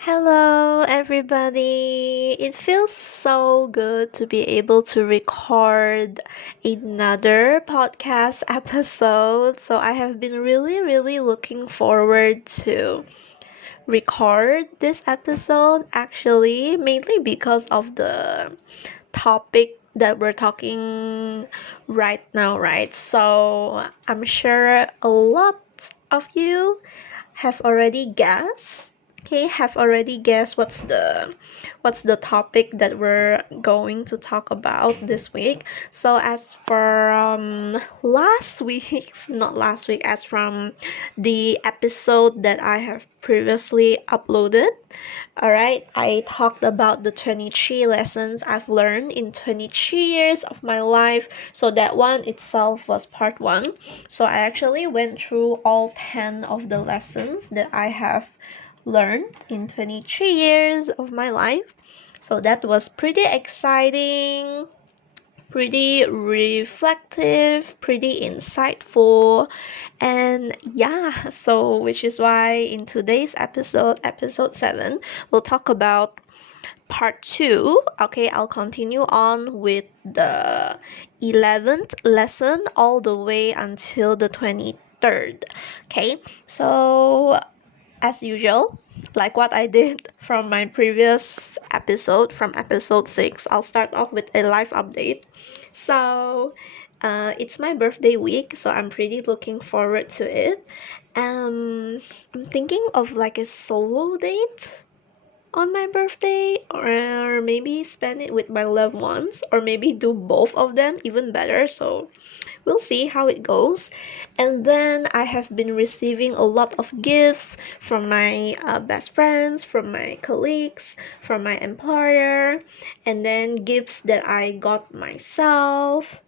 Hello, everybody. It feels so good to be able to record another podcast episode. So, I have been really looking forward to record this episode actually, mainly because of the topic that we're talking right now, right? So, I'm sure a lot of you have already guessed. Okay, have already guessed what's the topic that we're going to talk about this week. So as from last week's not last week, as from the episode that I have previously uploaded, all right, I talked about the 23 lessons I've learned in 23 years of my life. So that one itself was part 1. So I actually went through all 10 of the lessons that I have learned in 23 years of my life. So that was pretty exciting, pretty reflective, pretty insightful, and yeah, so which is why in today's episode 7, we'll talk about part 2. Okay, I'll continue on with the 11th lesson all the way until the 23rd. Okay, so as usual, like what I did from my previous episode, from episode 6, I'll start off with a life update. So, it's my birthday week, so I'm pretty looking forward to it. I'm thinking of like a solo date on my birthday, or maybe spend it with my loved ones, or maybe do both of them, even better. So we'll see how it goes. And then I have been receiving a lot of gifts from my best friends, from my colleagues, from my employer, and then gifts that I got myself.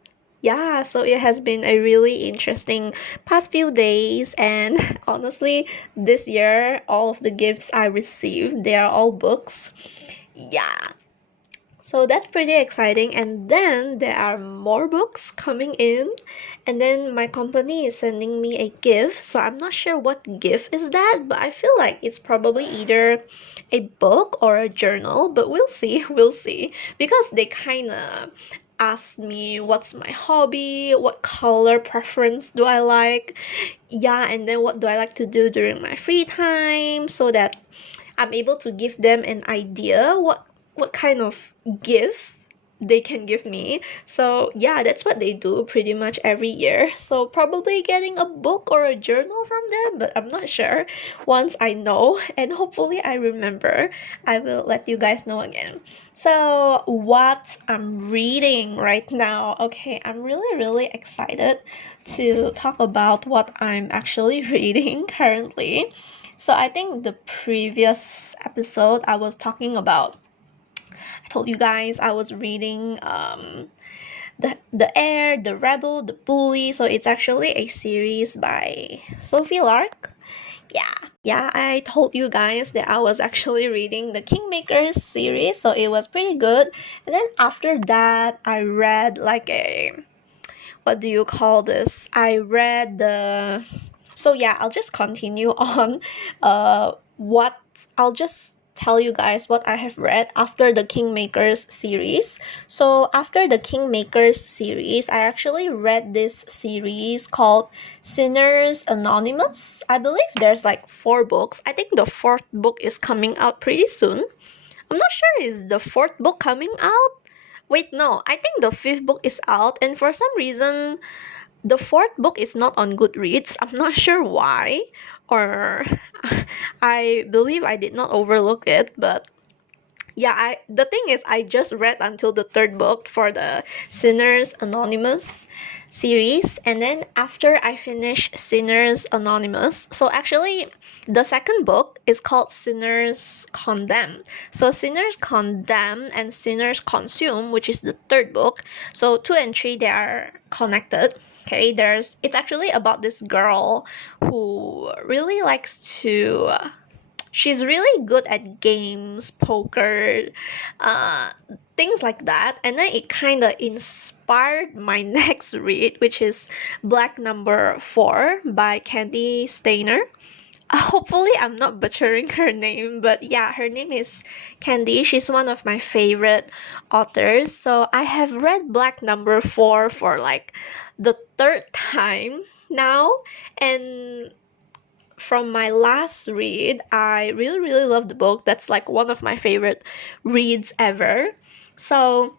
Yeah, so it has been a really interesting past few days, and honestly, this year all of the gifts I received, they are all books. Yeah, so that's pretty exciting. And then there are more books coming in, and then my company is sending me a gift. So I'm not sure what gift is that, but I feel like it's probably either a book or a journal, but we'll see. We'll see, because they kind of asked me what's my hobby, what color preference do I like, yeah, and then what do I like to do during my free time, so that I'm able to give them an idea what kind of gift they can give me. So yeah, that's what they do pretty much every year. So probably getting a book or a journal from them, but I'm not sure. Once I know, and hopefully I remember, I will let you guys know again. So what I'm reading right now, okay, I'm really excited to talk about what I'm actually reading currently. So I think the previous episode I was talking about, I told you guys I was reading the Heir, the Rebel, the Bully. So it's actually a series by Sophie Lark. Yeah, I told you guys that I was actually reading the Kingmakers series, so it was pretty good. And then after that, I read like a, what do you call this? I read the, so yeah, I'll just continue on what I'll just tell you guys what I have read after the Kingmakers series. So after the Kingmakers series, I actually read this series called Sinners Anonymous. I believe there's like 4 books. I think the 4th book is coming out pretty soon. I'm not sure, is the 4th book coming out? Wait, no, I think the 5th book is out, and for some reason the 4th book is not on Goodreads. I'm not sure why, or I believe I did not overlook it, but yeah, the thing is I just read until the 3rd book for the Sinners Anonymous series, and then after I finished Sinners Anonymous, so actually the 2nd book is called Sinners Condemn. So Sinners Condemn and Sinners Consume, which is the 3rd book, so 2 and 3, they are connected. Okay, it's actually about this girl who really likes to, she's really good at games, poker, things like that. And then it kind of inspired my next read, which is Black Number 4 by Candy Stainer. hopefully I'm not butchering her name, but yeah, her name is Candy. She's one of my favorite authors. So I have read Black Number 4 for like the third time now, and from my last read, I really, really loved the book. That's like one of my favorite reads ever. So,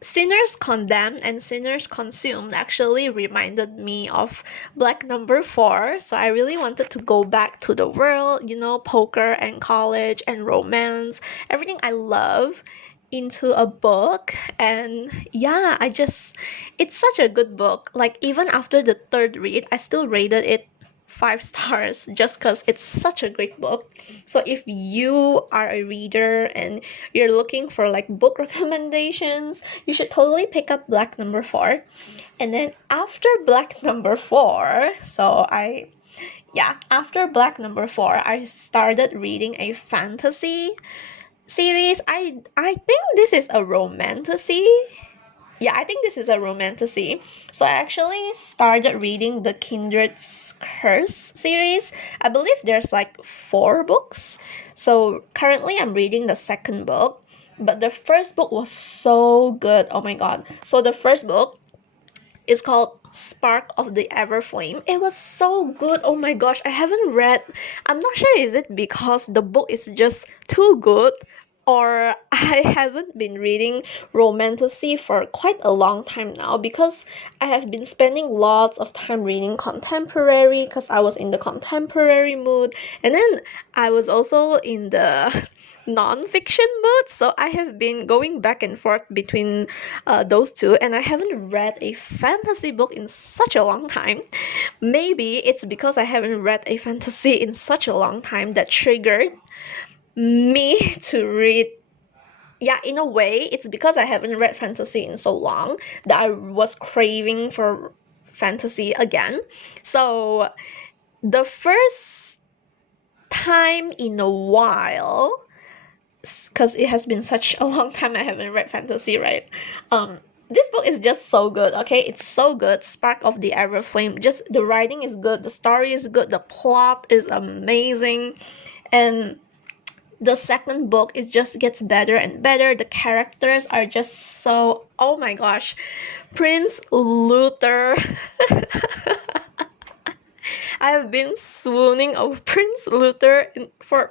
Sinners Condemned and Sinners Consumed actually reminded me of Black Number 4. So, I really wanted to go back to the world, poker and college and romance, everything I love into a book. And yeah, it's such a good book. Like, even after the third read, I still rated it 5 stars just because it's such a great book. So if you are a reader and you're looking for like book recommendations, you should totally pick up Black Number 4. And then after Black Number 4, after Black Number 4, I started reading a fantasy series. I think this is a romantasy. Yeah, I think this is a romantasy. So I actually started reading the Kindred's Curse series. I believe there's like 4 books. So currently I'm reading the second book, but the first book was so good. Oh my god. So the first book is called Spark of the Everflame. It was so good. Oh my gosh, I'm not sure, is it because the book is just too good, or I haven't been reading romantasy for quite a long time now, because I have been spending lots of time reading contemporary because I was in the contemporary mood, and then I was also in the non-fiction mood, so I have been going back and forth between those two, and I haven't read a fantasy book in such a long time. Maybe it's because I haven't read a fantasy in such a long time that triggered me to read. Yeah, in a way, it's because I haven't read fantasy in so long that I was craving for fantasy again. So the first time in a while, because it has been such a long time I haven't read fantasy, right? This book is just so good, okay? It's so good. Spark of the Everflame. Just the writing is good, the story is good, the plot is amazing, and the second book, it just gets better and better. The characters are just so, oh my gosh. Prince Luther. I have been swooning over Prince Luther for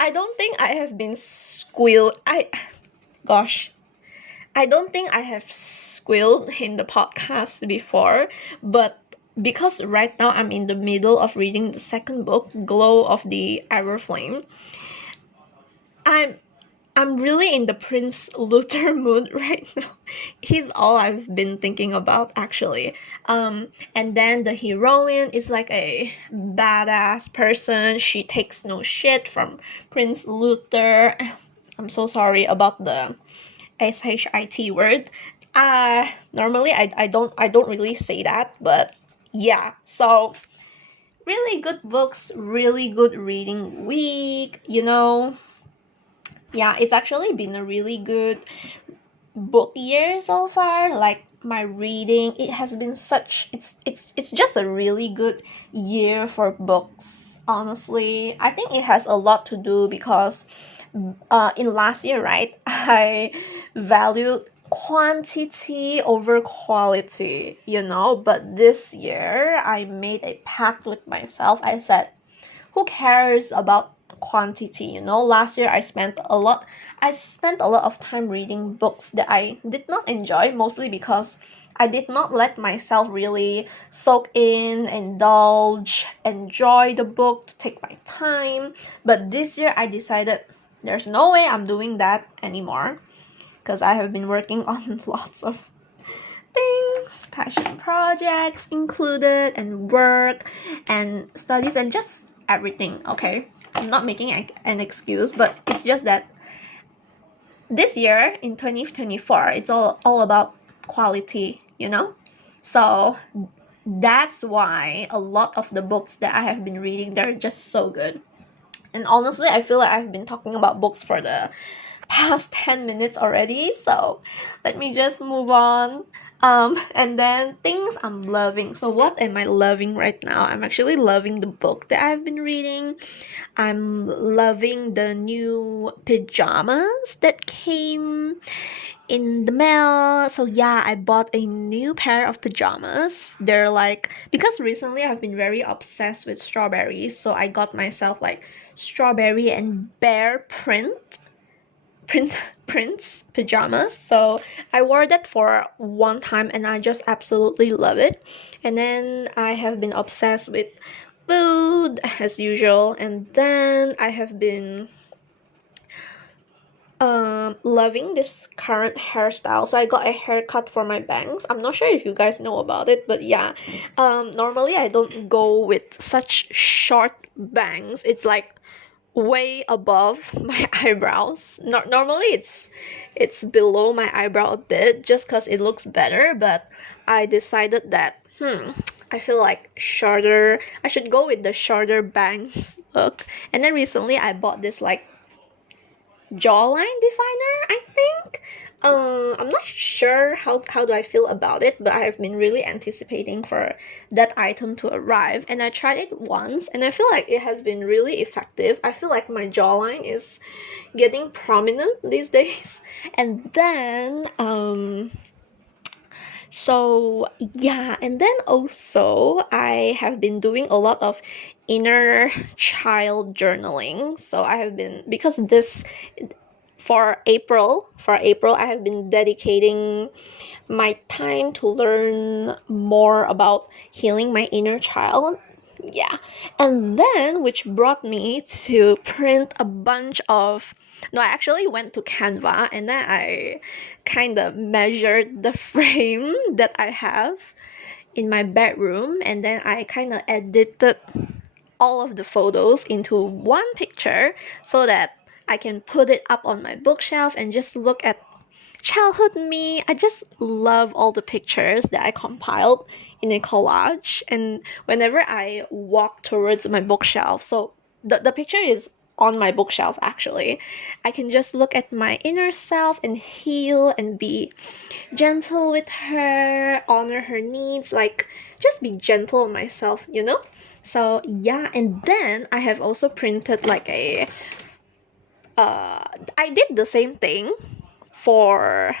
I don't think I have been I don't think I have squealed in the podcast before, but because right now I'm in the middle of reading the second book, Glow of the Everflame, I'm really in the Prince Luther mood right now. He's all I've been thinking about, actually. And then the heroine is like a badass person. She takes no shit from Prince Luther. I'm so sorry about the shit word. Normally I don't really say that, but yeah. So really good books, really good reading week, Yeah, it's actually been a really good book year so far. Like my reading, it has been it's just a really good year for books. Honestly, I think it has a lot to do because in last year, right, I valued quantity over quality, but this year I made a pact with myself. I said, who cares about quantity? Last year I spent a lot of time reading books that I did not enjoy, mostly because I did not let myself really soak in, indulge, enjoy the book, to take my time. But this year I decided there's no way I'm doing that anymore, because I have been working on lots of things, passion projects included, and work and studies and just everything, okay? I'm not making an excuse, but it's just that this year in 2024, it's all about quality, So that's why a lot of the books that I have been reading, they're just so good. And honestly, I feel like I've been talking about books for the past 10 minutes already, so let me just move on. And then things I'm loving. So what am I loving right now? I'm actually loving the book that I've been reading. I'm loving the new pajamas that came in the mail. So yeah, I bought a new pair of pajamas. They're like, because recently I've been very obsessed with strawberries, so I got myself like strawberry and bear print prints pajamas. So I wore that for one time and I just absolutely love it. And then I have been obsessed with food as usual, and then I have been loving this current hairstyle. So I got a haircut for my bangs. I'm not sure if you guys know about it, but yeah, normally I don't go with such short bangs. It's like way above my eyebrows. Normally it's below my eyebrow a bit just because it looks better, but I decided that I feel like shorter, I should go with the shorter bangs look. And then recently I bought this like jawline definer, I think. I'm not sure how do I feel about it, but I have been really anticipating for that item to arrive, and I tried it once and I feel like it has been really effective. I feel like my jawline is getting prominent these days. And then so yeah, and then also I have been doing a lot of inner child journaling. So I have been, because this for April I have been dedicating my time to learn more about healing my inner child. Yeah. And then which brought me to print a bunch of, no, I actually went to Canva and then I kind of measured the frame that I have in my bedroom, and then I kind of edited all of the photos into one picture so that I can put it up on my bookshelf and just look at childhood me. I just love all the pictures that I compiled in a collage, and whenever I walk towards my bookshelf, so the picture is on my bookshelf actually, I can just look at my inner self and heal and be gentle with her, honor her needs, like just be gentle on myself, you know? So yeah, and then I have also printed like a I did the same thing for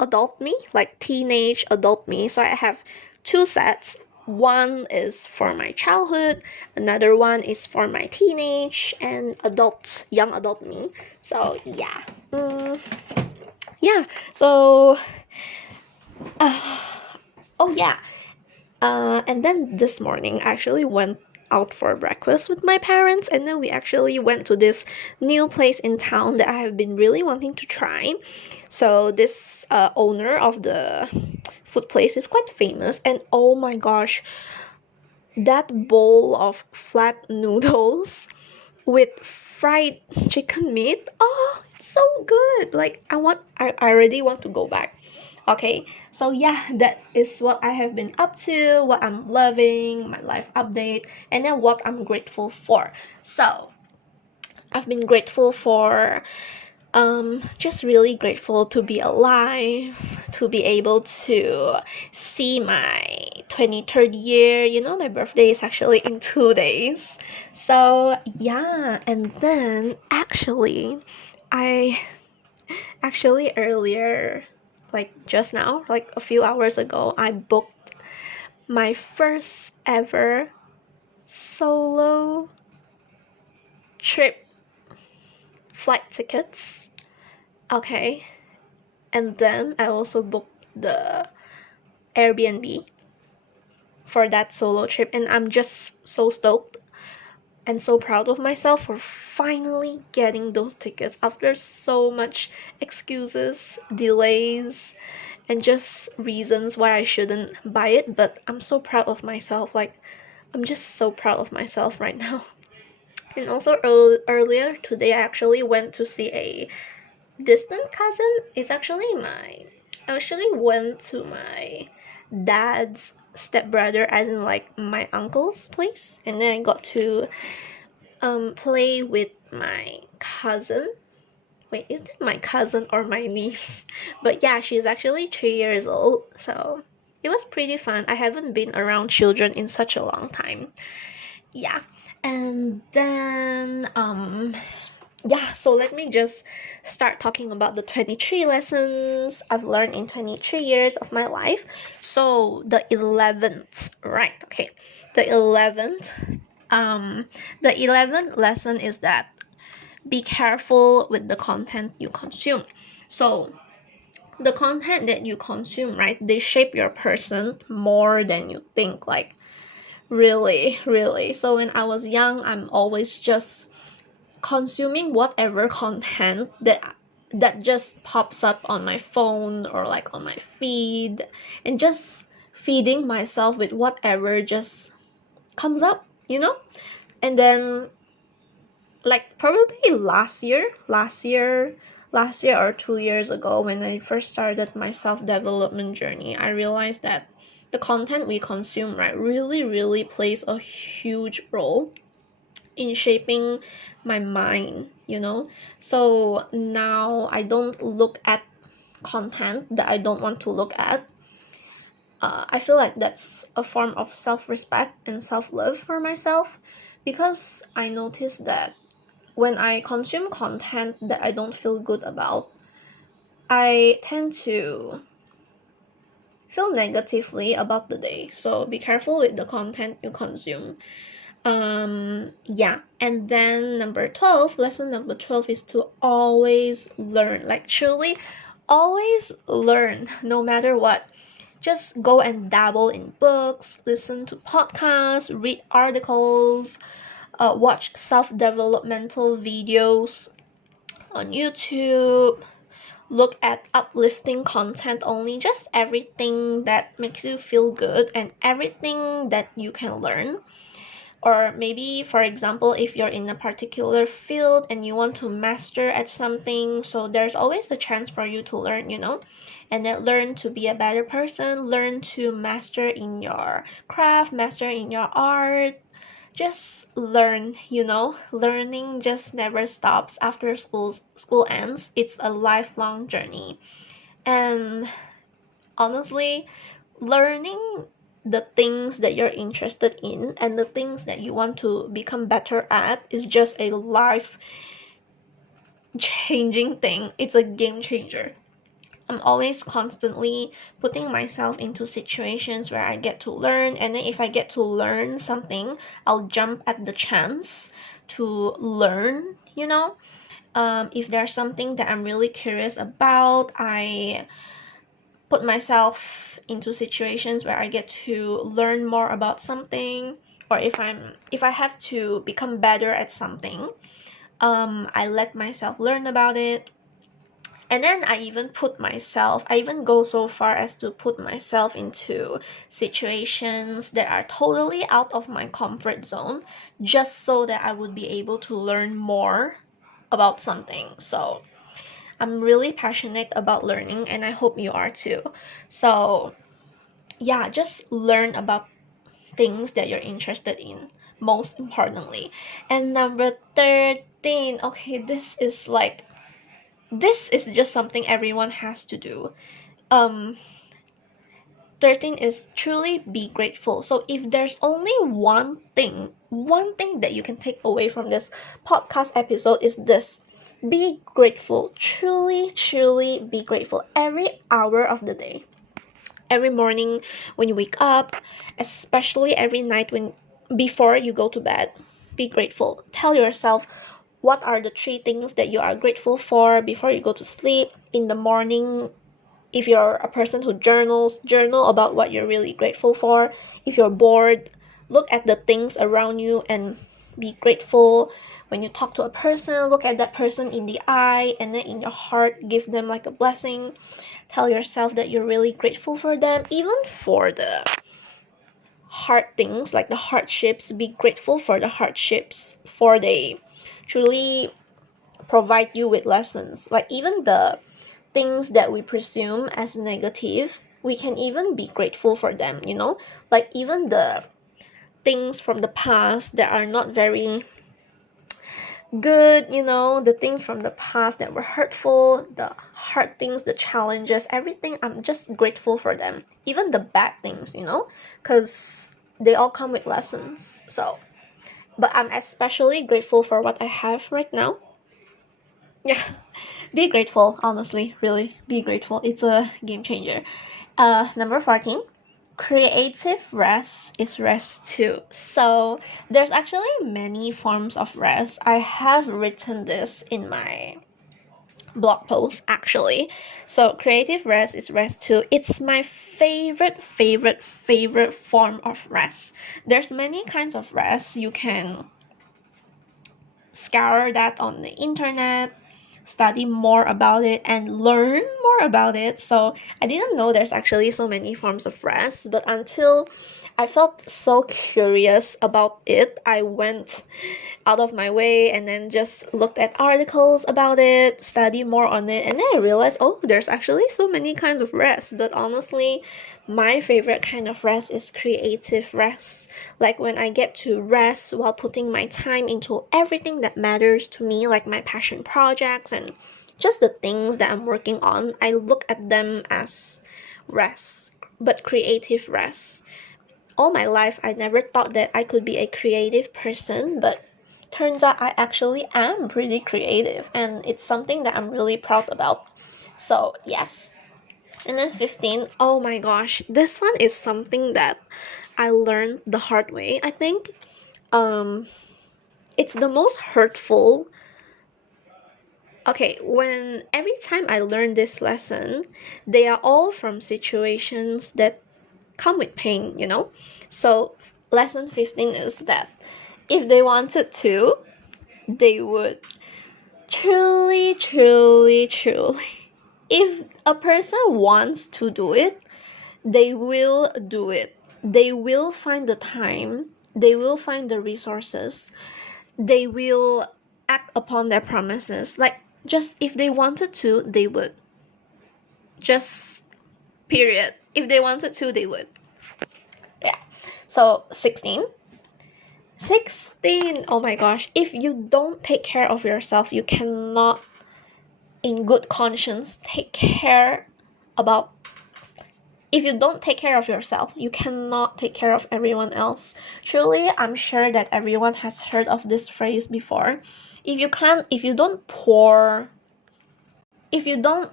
adult me, like teenage adult me. So I have two sets. One is for my childhood, another one is for my teenage and young adult me. So yeah. Yeah, so oh yeah, and then this morning I actually went out for breakfast with my parents, and then we actually went to this new place in town that I have been really wanting to try. So this owner of the food place is quite famous, and oh my gosh, that bowl of flat noodles with fried chicken meat, oh, it's so good. Like I already want to go back. Okay, so yeah, that is what I have been up to, what I'm loving, my life update, and then what I'm grateful for. So I've been grateful for just really grateful to be alive, to be able to see my 23rd year. You know, my birthday is actually in 2 days. So yeah, and then I actually earlier, like just now, like a few hours ago, I booked my first ever solo trip flight tickets. Okay. And then I also booked the Airbnb for that solo trip, and I'm just so stoked and so proud of myself for finally getting those tickets after so much excuses, delays, and just reasons why I shouldn't buy it. But I'm so proud of myself. Like, I'm just so proud of myself right now. And also earlier today I actually went to see a distant cousin. It's actually I actually went to my dad's stepbrother, as in like my uncle's place, and then I got to play with my cousin Wait, is that my cousin or my niece? But yeah, she's actually 3 years old, so it was pretty fun. I haven't been around children in such a long time. Yeah. And then yeah, so let me just start talking about the 23 lessons I've learned in 23 years of my life. So the 11th, right? Okay. The 11th the 11th lesson is that be careful with the content you consume. So the content that you consume, right, they shape your person more than you think, like really. So when I was young, I'm always just consuming whatever content that just pops up on my phone or like on my feed, and just feeding myself with whatever just comes up, and then like probably last year or 2 years ago, when I first started my self-development journey, I realized that the content we consume, right, really plays a huge role in shaping my mind. So now I don't look at content that I don't want to look at. I feel like that's a form of self-respect and self-love for myself, because I noticed that when I consume content that I don't feel good about, I tend to feel negatively about the day. So be careful with the content you consume. Yeah. And then lesson number 12 is to always learn. Like truly always learn, no matter what. Just go and dabble in books, listen to podcasts, read articles, watch self-developmental videos on YouTube, look at uplifting content only, just everything that makes you feel good and everything that you can learn. Or maybe, for example, if you're in a particular field and you want to master at something, so there's always a chance for you to learn, and then learn to be a better person, learn to master in your craft, master in your art. Just learn. Learning just never stops after school ends. It's a lifelong journey. And honestly, learning the things that you're interested in and the things that you want to become better at is just a life changing thing. It's a game changer. I'm always constantly putting myself into situations where I get to learn, and then if I get to learn something, I'll jump at the chance to learn. If there's something that I'm really curious about, I put myself into situations where I get to learn more about something, or if I have to become better at something, I let myself learn about it. And then I even go so far as to put myself into situations that are totally out of my comfort zone, just so that I would be able to learn more about something. So I'm really passionate about learning, and I hope you are too. So yeah, just learn about things that you're interested in, most importantly. And number 13, okay, this is just something everyone has to do. 13 is truly be grateful. So if there's only one thing that you can take away from this podcast episode, is this: be grateful. Truly be grateful every hour of the day. Every morning when you wake up, especially every night before you go to bed, be grateful. Tell yourself what are the 3 things that you are grateful for before you go to sleep. In the morning, if you're a person who journal about what you're really grateful for. If you're bored, look at the things around you and be grateful. When you talk to a person, look at that person in the eye, and then in your heart, give them like a blessing. Tell yourself that you're really grateful for them, even for the hard things, like the hardships. Be grateful for the hardships, for they truly provide you with lessons. Like even the things that we presume as negative, we can even be grateful for them. Like even the things from the past that are not very good, the things from the past that were hurtful, the hard things, the challenges, everything. I'm just grateful for them. Even the bad things, because they all come with lessons. So, but I'm especially grateful for what I have right now. Yeah, be grateful, honestly, really. Be grateful. It's a game changer. Number 14. Creative rest is rest too. So there's actually many forms of rest. I have written this in my blog post actually. So creative rest is rest too. It's my favorite form of rest. There's many kinds of rest. You can scour that on the internet, study more about it, and learn more about it. So I didn't know there's actually so many forms of rest, but until I felt so curious about it, I went out of my way and then just looked at articles about it, study more on it, and then I realized, oh, there's actually so many kinds of rest. But honestly, my favorite kind of rest is creative rest. Like when I get to rest while putting my time into everything that matters to me, like my passion projects and just the things that I'm working on, I look at them as rest, but creative rest. All my life, I never thought that I could be a creative person, but turns out I actually am pretty creative, and it's something that I'm really proud about. So, yes. And then 15, oh my gosh, this one is something that I learned the hard way, I think. It's the most hurtful. Okay, when every time I learn this lesson, they are all from situations that come with pain, So, lesson 15 is that if they wanted to, they would. Truly, truly, truly. If a person wants to do it, they will do it. They will find the time, they will find the resources, they will act upon their promises. Like, just if they wanted to, they would. Just, period. If they wanted to, they would. Yeah. So, 16. 16. Oh my gosh. If you don't take care of yourself, you cannot, in good conscience, take care about. If you don't take care of yourself, you cannot take care of everyone else. Truly, I'm sure that everyone has heard of this phrase before. If you don't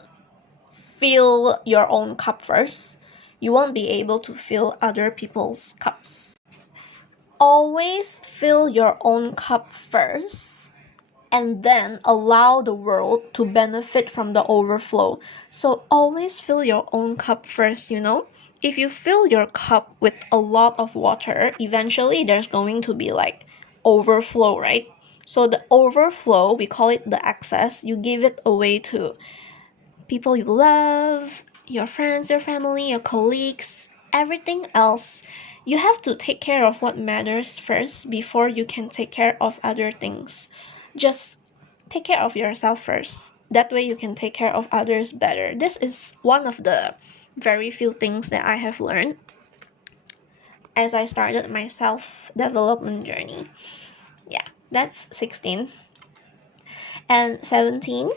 fill your own cup first, you won't be able to fill other people's cups. Always fill your own cup first, and then allow the world to benefit from the overflow. So always fill your own cup first, If you fill your cup with a lot of water, eventually there's going to be like overflow, right? So the overflow, we call it the excess, you give it away to people you love, your friends, your family, your colleagues, everything else. You have to take care of what matters first before you can take care of other things. Just take care of yourself first. That way you can take care of others better. This is one of the very few things that I have learned as I started my self-development journey. Yeah, that's 16. And 17,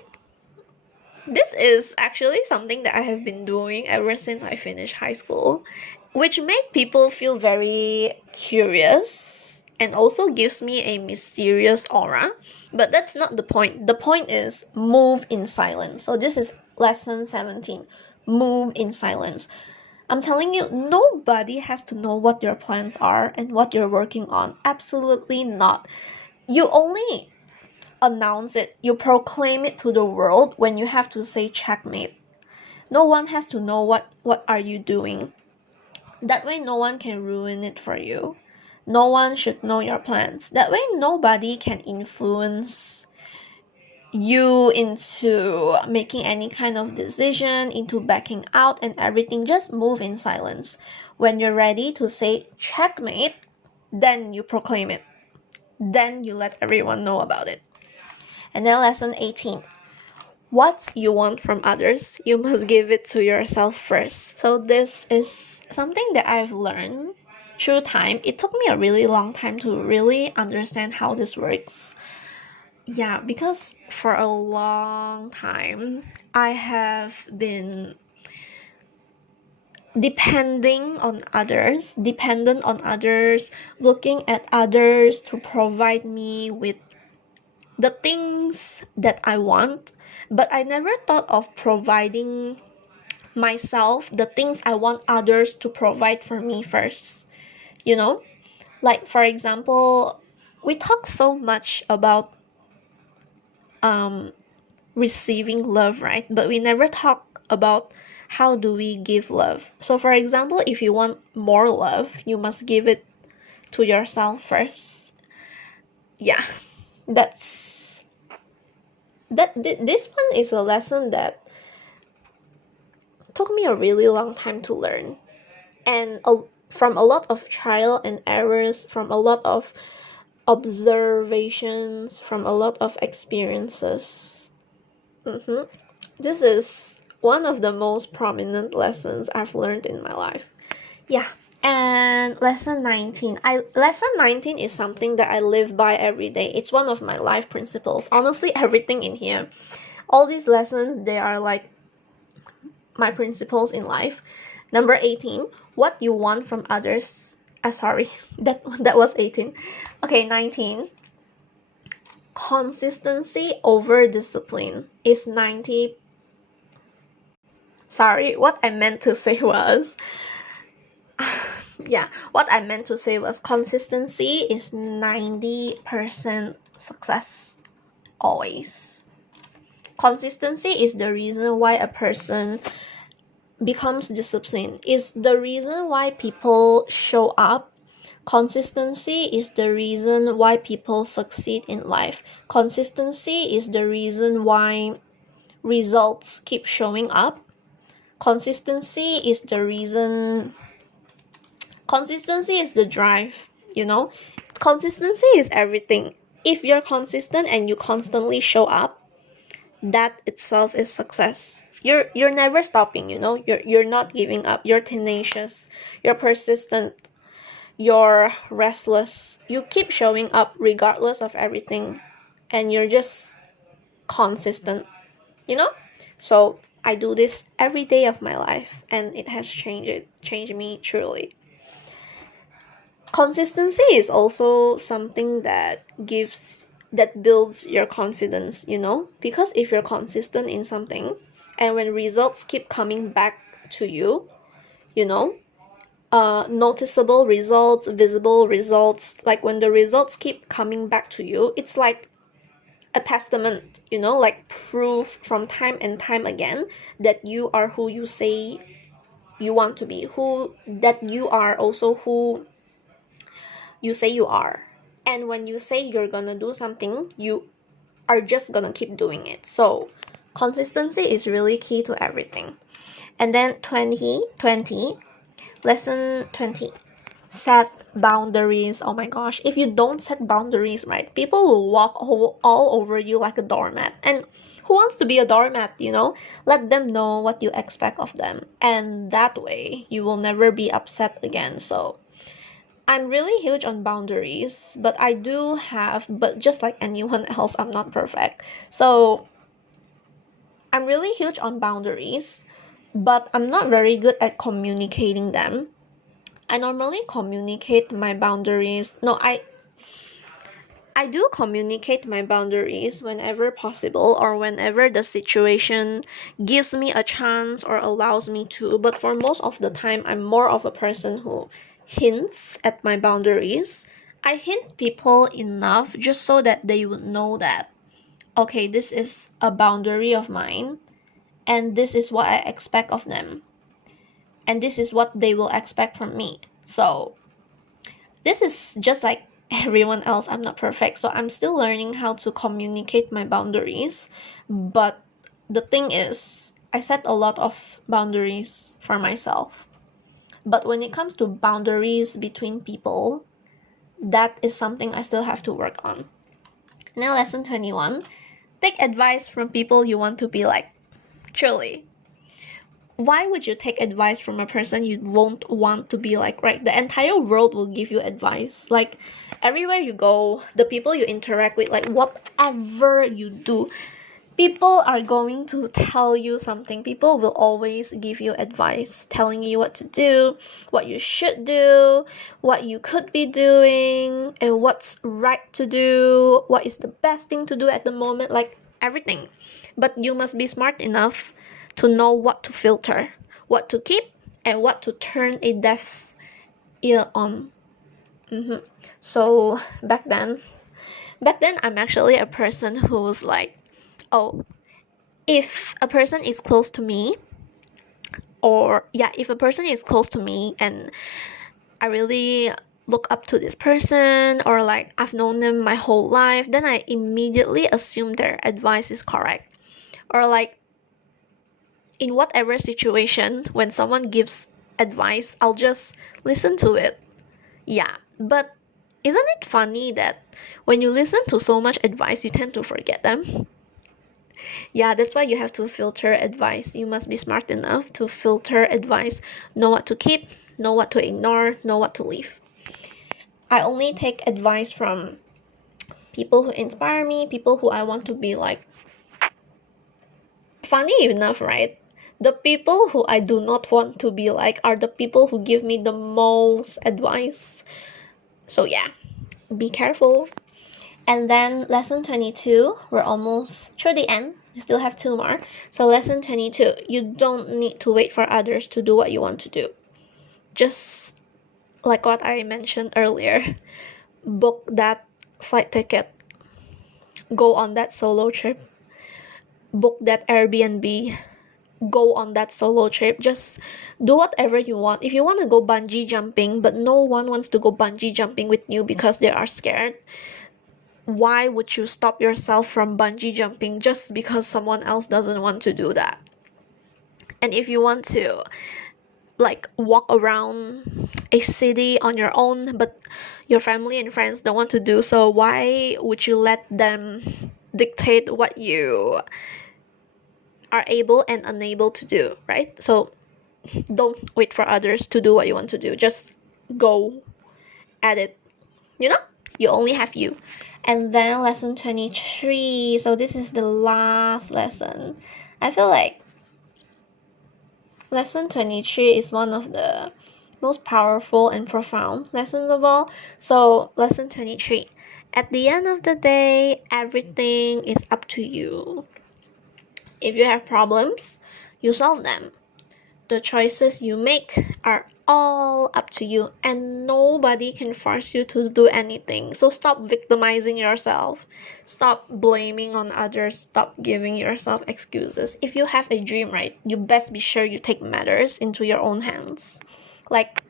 this is actually something that I have been doing ever since I finished high school, which make people feel very curious and also gives me a mysterious aura. But that's not the point. The point is move in silence. So this is lesson 17. Move in silence. I'm telling you, nobody has to know what your plans are and what you're working on. Absolutely not. You only announce it, you proclaim it to the world when you have to say checkmate. No one has to know what are you doing. That way no one can ruin it for you. No one should know your plans. That way nobody can influence you into making any kind of decision, into backing out and everything. Just move in silence. When you're ready to say checkmate, then you proclaim it. Then you let everyone know about it. And then lesson 18. What you want from others, you must give it to yourself first. So this is something that I've learned through time. It took me a really long time to really understand how this works. Yeah, because for a long time, I have been dependent on others, looking at others to provide me with the things that I want, but I never thought of providing myself the things I want others to provide for me first. You know, like for example, we talk so much about um receiving love, right? But we never talk about how do we give love. So for example, if you want more love, you must give it to yourself first. Yeah, that's this one is a lesson that took me a really long time to learn, and from a lot of trial and errors, from a lot of observations, from a lot of experiences. This is one of the most prominent lessons I've learned in my life. Yeah. And lesson 19 is something that I live by every day. It's one of my life principles. Honestly, everything in here, all these lessons, they are like my principles in life. Number 18, what you want from others. Sorry, that was 18. Okay, 19. Consistency over discipline is 90. Sorry, what I meant to say was what I meant to say was consistency is 90% success. Always. Consistency is the reason why a person becomes disciplined, is the reason why people show up. Consistency is the reason why people succeed in life. Consistency is the reason why results keep showing up. Consistency is the reason. Consistency is the drive, you know? Consistency is everything. If you're consistent and you constantly show up, that itself is success. You're never stopping, you know? You're not giving up. You're tenacious. You're persistent. You're restless. You keep showing up regardless of everything, and you're just consistent, you know? So I do this every day of my life, and it has changed me truly. Consistency is also something that builds your confidence, you know? Because if you're consistent in something, and when results keep coming back to you, you know, noticeable results, visible results, like when the results keep coming back to you, it's like a testament, you know, like proof from time and time again that you are who you say you want to be, who that you are also who you say you are. And when you say you're gonna do something, you are just gonna keep doing it. So consistency is really key to everything. And then 2020, lesson 20, set boundaries. Oh my gosh, if you don't set boundaries, right, people will walk all over you like a doormat. And who wants to be a doormat, you know? Let them know what you expect of them, and that way you will never be upset again. So I'm really huge on boundaries, but just like anyone else, I'm not perfect. So I'm really huge on boundaries, but I'm not very good at communicating them. I normally communicate my boundaries. No, I do communicate my boundaries whenever possible, or whenever the situation gives me a chance or allows me to. But for most of the time, I'm more of a person who hints at my boundaries. I hint people enough just so that they would know that, okay, this is a boundary of mine, and this is what I expect of them, and this is what they will expect from me. So this is just like everyone else. I'm not perfect, so I'm still learning how to communicate my boundaries. But the thing is, I set a lot of boundaries for myself. But when it comes to boundaries between people, that is something I still have to work on. Now, lesson 21, take advice from people you want to be like. Truly. why would you take advice from a person you won't want to be like, right? The entire world will give you advice. Like, everywhere you go, the people you interact with, like, whatever you do, people are going to tell you something. People will always give you advice, telling you what to do, what you should do, what you could be doing, and what's right to do, what is the best thing to do at the moment, like everything. But you must be smart enough to know what to filter, what to keep, and what to turn a deaf ear on. So back then, I'm actually a person who was like, oh, if a person is close to me, if a person is close to me and I really look up to this person, or like I've known them my whole life, then I immediately assume their advice is correct. Or like, in whatever situation, when someone gives advice, I'll just listen to it. Yeah, but isn't it funny that when you listen to so much advice, you tend to forget them? Yeah, that's why you have to filter advice. You must be smart enough to filter advice, know what to keep, know what to ignore, know what to leave. I only take advice from people who inspire me, people who I want to be like. Funny enough, right? The people who I do not want to be like are the people who give me the most advice. So yeah, be careful. And then lesson 22, we're almost through the end. We still have 2 more. So lesson 22, you don't need to wait for others to do what you want to do. Just like what I mentioned earlier, book that flight ticket, go on that solo trip, book that Airbnb, go on that solo trip. Just do whatever you want. If you want to go bungee jumping, but no one wants to go bungee jumping with you because they are scared, why would you stop yourself from bungee jumping just because someone else doesn't want to do that? And if you want to like walk around a city on your own, but your family and friends don't want to do so, why would you let them dictate what you are able and unable to do, right? So don't wait for others to do what you want to do. Just go at it. You only have you. And then lesson 23. So this is the last lesson. I feel like lesson 23 is one of the most powerful and profound lessons of all. So lesson 23. At the end of the day, everything is up to you. If you have problems, you solve them. The choices you make are all up to you, and nobody can force you to do anything. So stop victimizing yourself. Stop blaming on others. Stop giving yourself excuses. If you have a dream, right, you best be sure you take matters into your own hands. Like,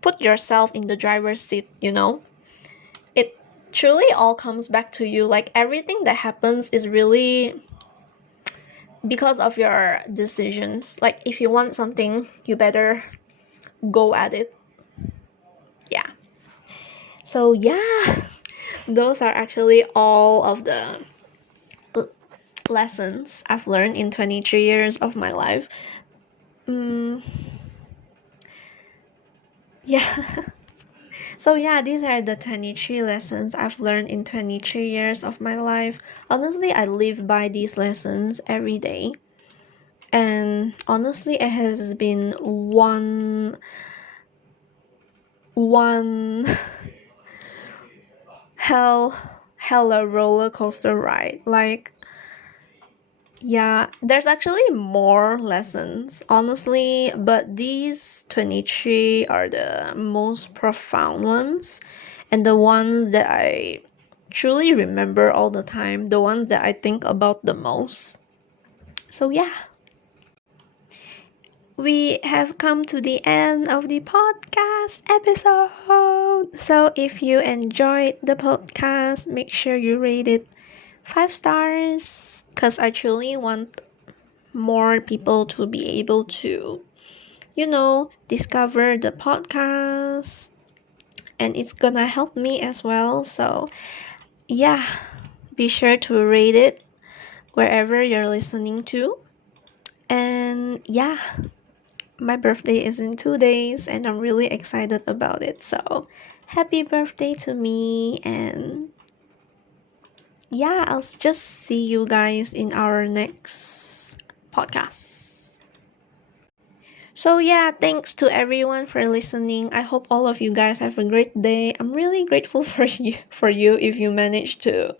put yourself in the driver's seat, It truly all comes back to you. Like, everything that happens is really because of your decisions. Like, if you want something, you better go at it. Yeah. So yeah, those are actually all of the lessons I've learned in 23 years of my life. Yeah. So yeah, these are the 23 lessons I've learned in 23 years of my life. Honestly, I live by these lessons every day. And honestly, it has been one hella roller coaster ride. Like, yeah, there's actually more lessons, honestly, but these 23 are the most profound ones, and the ones that I truly remember all the time, the ones that I think about the most. So yeah, we have come to the end of the podcast episode. So if you enjoyed the podcast, make sure you rate it 5 stars, because I truly want more people to be able to, discover the podcast, and it's gonna help me as well. So yeah, be sure to rate it wherever you're listening to. And yeah, my birthday is in 2 days and I'm really excited about it. So happy birthday to me, and yeah, I'll just see you guys in our next podcast. So yeah, thanks to everyone for listening. I hope all of you guys have a great day. I'm really grateful for you if you managed to,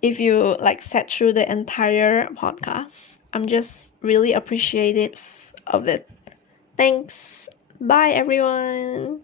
if you like sat through the entire podcast. I'm just really appreciative of it. Thanks. Bye everyone.